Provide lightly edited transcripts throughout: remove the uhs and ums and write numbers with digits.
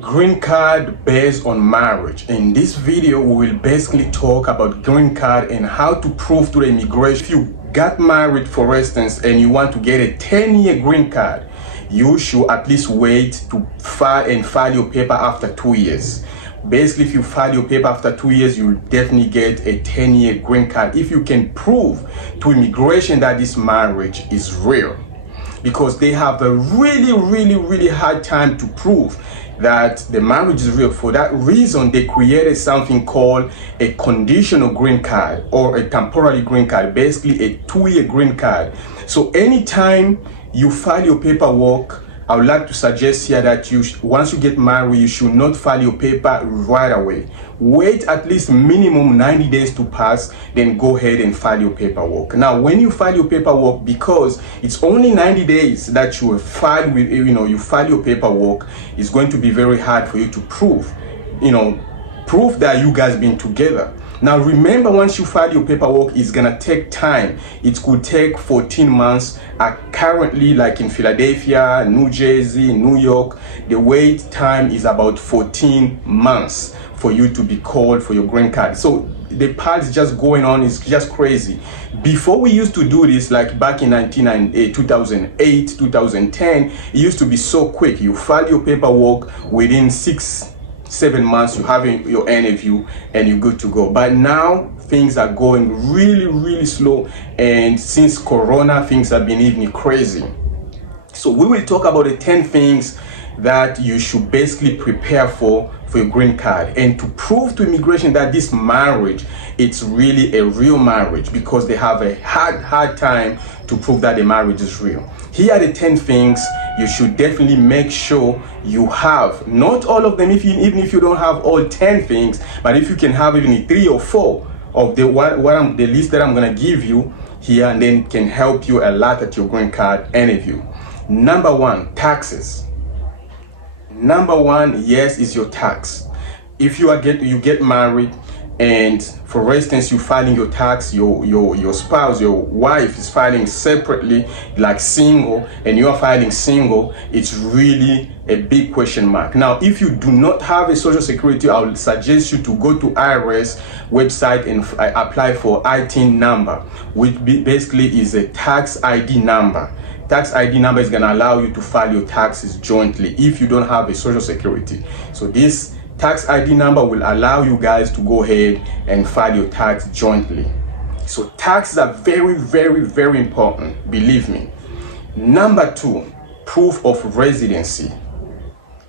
Green card based on marriage. In this video, we will basically talk about green card and how to prove to the immigration. If you got married, for instance, and you want to get a 10-year green card, you should at least wait to file your paper after 2 years. Basically, if you file your paper after 2 years, you'll definitely get a 10-year green card if you can prove to immigration that this marriage is real. Because they have a really hard time to prove that the marriage is real. For that reason, they created something called a conditional green card or a temporary green card, basically a 2-year green card. So anytime you file your paperwork, I would like to suggest here that once you get married, you should not file your paper right away. Wait at least minimum 90 days to pass, then go ahead and file your paperwork. Now, when you file your paperwork, because it's only 90 days that you file with, you file your paperwork, it's going to be very hard for you to prove that you guys been together. Now remember, once you file your paperwork, it's gonna take time. It could take 14 months. Currently, like in Philadelphia, New Jersey, New York, the wait time is about 14 months for you to be called for your green card. So the part is just going on, it's just crazy. Before, we used to do this, like back in 2008, 2010, it used to be so quick. You file your paperwork within 6-7 months, you have your interview and you're good to go. But now things are going really slow, and since Corona, things have been even crazy. So we will talk about the 10 things that you should basically prepare for your green card, and to prove to immigration that this marriage, it's really a real marriage, because they have a hard time to prove that the marriage is real. Here are the 10 things you should definitely make sure you have. Not all of them, even if you don't have all 10 things, but if you can have even 3 or 4 of the list that I'm gonna give you here, and then can help you a lot at your green card interview. Number 1, taxes. Number 1, yes, is your tax. If you get married, and for instance, you filing your tax, your spouse, your wife is filing separately, like single, and you are filing single, it's really a big question mark. Now, if you do not have a social security, I would suggest you to go to IRS website and apply for ITIN number, which basically is a tax ID number. Tax ID number is gonna allow you to file your taxes jointly if you don't have a social security. So this tax ID number will allow you guys to go ahead and file your tax jointly. So taxes are very important, believe me. Number 2, proof of residency.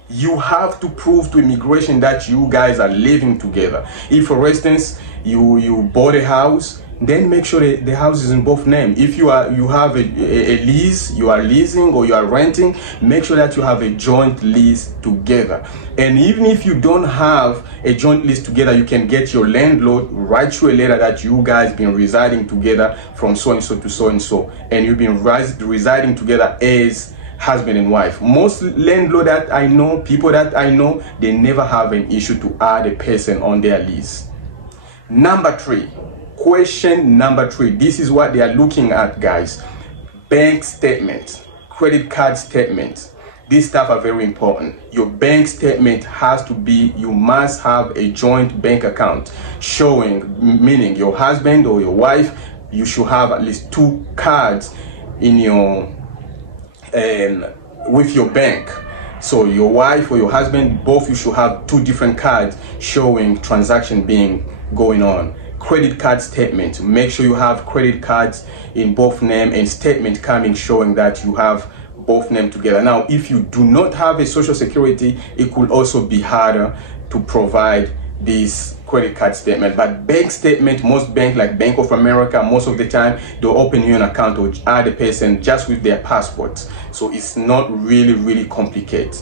You have to prove to immigration that you guys are living together. If, for instance, you bought a house, then make sure the house is in both names. If you have a lease, you are leasing or you are renting, make sure that you have a joint lease together. And even if you don't have a joint lease together, you can get your landlord write you a letter that you guys been residing together from so and so to so and so, and you've been residing together as husband and wife. Most landlord that I know, people that I know, they never have an issue to add a person on their lease. Number 3. Question number 3, this is what they are looking at, guys. Bank statement, credit card statement. These stuff are very important. Your bank statement has to be, you must have a joint bank account showing, meaning your husband or your wife, you should have at least 2 cards in your with your bank. So your wife or your husband, both, you should have 2 different cards showing transaction going on. Credit card statement, make sure you have credit cards in both name, and statement coming showing that you have both names together. Now, if you do not have a social security, it could also be harder to provide this credit card statement. But bank statement, most banks like Bank of America, most of the time they'll open you an account or add a person just with their passports. So it's not really complicated.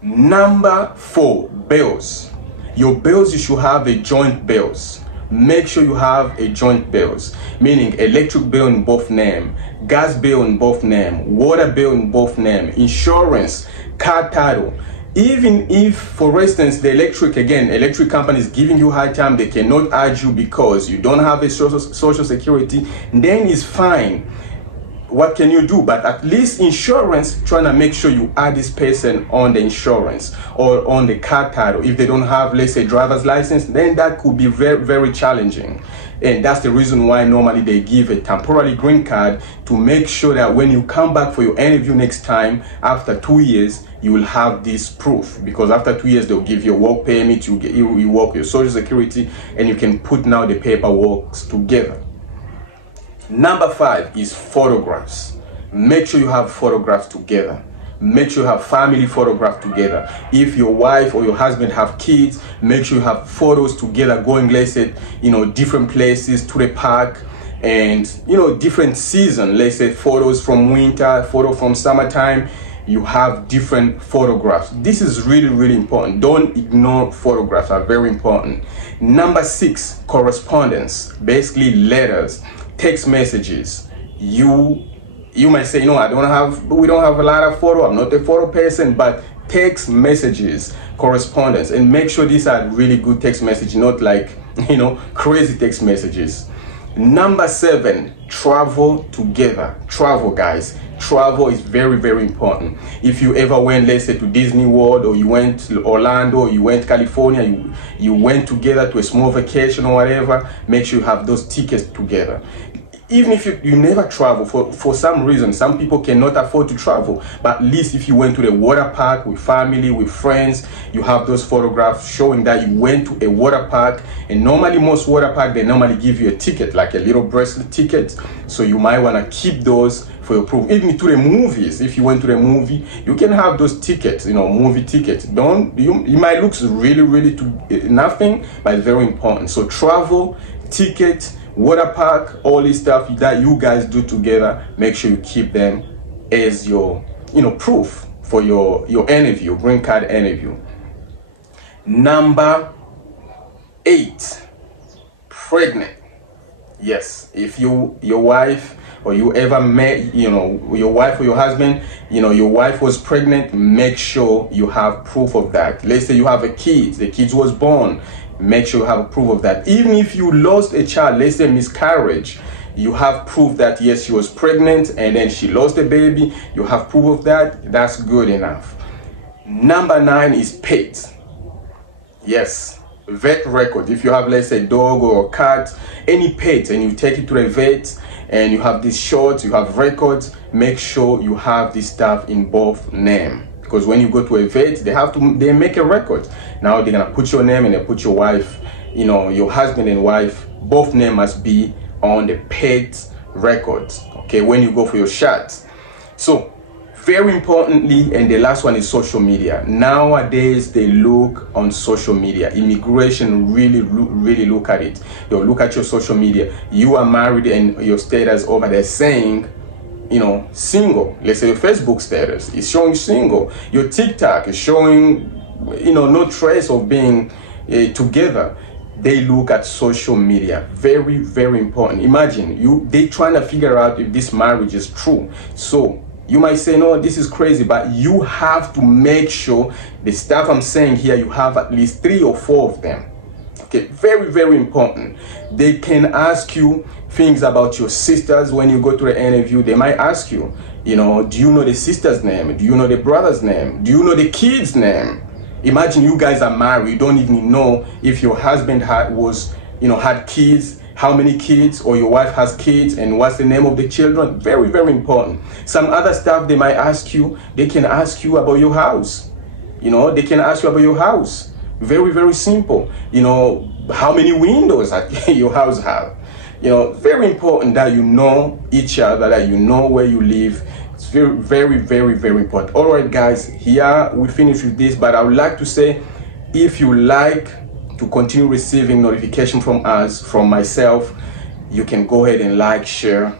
Number 4, bills. Your bills, you should have a joint bills. Make sure you have a joint bills, meaning electric bill in both name, gas bill in both name, water bill in both name, insurance, car title. Even if, for instance, the electric company is giving you hard time, they cannot add you because you don't have a social security, then it's fine. what can you do? But at least insurance, trying to make sure you add this person on the insurance or on the car title. If they don't have, let's say, driver's license, then that could be very, very challenging. And that's the reason why normally they give a temporary green card, to make sure that when you come back for your interview next time, after 2 years, you will have this proof. Because after 2 years, they'll give you a work permit, you work your social security, and you can put now the paperwork together. Number 5 is photographs. Make sure you have photographs together. Make sure you have family photographs together. If your wife or your husband have kids, make sure you have photos together, going, let's say, different places, to the park, and different season. Let's say photos from winter, photo from summertime. You have different photographs. This is really, really important. Don't ignore photographs, are very important. Number 6, correspondence, basically letters, text messages. You might say, we don't have a lot of photo, I'm not a photo person, but text messages, correspondence, and make sure these are really good text messages, not like, crazy text messages. Number 7, travel together. Travel, guys. Travel is very, very important. If you ever went, let's say, to Disney World, or you went to Orlando, or you went to California, you went together to a small vacation or whatever, make sure you have those tickets together. Even if you never travel, for some reason, some people cannot afford to travel, but at least if you went to the water park with family, with friends, you have those photographs showing that you went to a water park. And normally most water parks, they normally give you a ticket, like a little bracelet ticket, so you might want to keep those for your proof. Even to the movies, if you went to the movie, you can have those tickets, movie tickets. You might look really, really to nothing, but it's very important. So travel, ticket, water park, all this stuff that you guys do together, make sure you keep them as your proof for your interview, green card interview. Number 8, pregnant. Yes, if your wife, or you ever met your wife or your husband, your wife was pregnant, make sure you have proof of that. Let's say you have a kid, the kid was born, make sure you have a proof of that. Even if you lost a child, let's say miscarriage, you have proof that yes, she was pregnant and then she lost a baby, you have proof of that. That's good enough. Number 9 is pets. Yes, vet record. If you have, let's say, dog or a cat, any pet, and you take it to the vet and you have these shorts, you have records, make sure you have this stuff in both names. Because when you go to a vet, they make a record. Now they're gonna put your name and they put your wife, your husband and wife, both names must be on the pet records, okay, when you go for your shots. So very importantly, and the last one is social media. Nowadays they look on social media. Immigration really look at it. They'll look at your social media. You are married and your status over there saying single. Let's say your Facebook status is showing single. Your TikTok is showing, no trace of being together. They look at social media. Very, very important. Imagine they trying to figure out if this marriage is true. So you might say, no, this is crazy, but you have to make sure the stuff I'm saying here, you have at least 3 or 4 of them. Okay, very, very important. They can ask you things about your sisters when you go to the interview. They might ask you, do you know the sister's name? Do you know the brother's name? Do you know the kid's name? Imagine you guys are married, you don't even know if your husband had kids, how many kids, or your wife has kids, and what's the name of the children. Very, very important. Some other stuff they might ask you, they can ask you about your house. They can ask you about your house. Very, very simple. How many windows that your house have. Very important that you know each other, that you know where you live. It's very, very, very, very important. All right, guys, here we finish with this, but I would like to say, if you like to continue receiving notification from us, from myself, you can go ahead and like, share,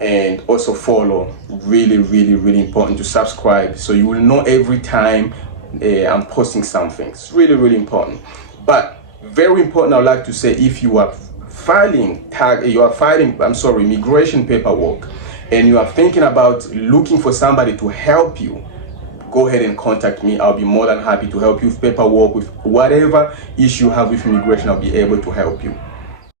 and also follow. Really, really, really important to subscribe, so you will know every time I'm posting something. It's really, really important. But very important, I would like to say, if you are filing immigration paperwork, and you are thinking about looking for somebody to help you, go ahead and contact me. I'll be more than happy to help you with paperwork, with whatever issue you have with immigration. I'll be able to help you.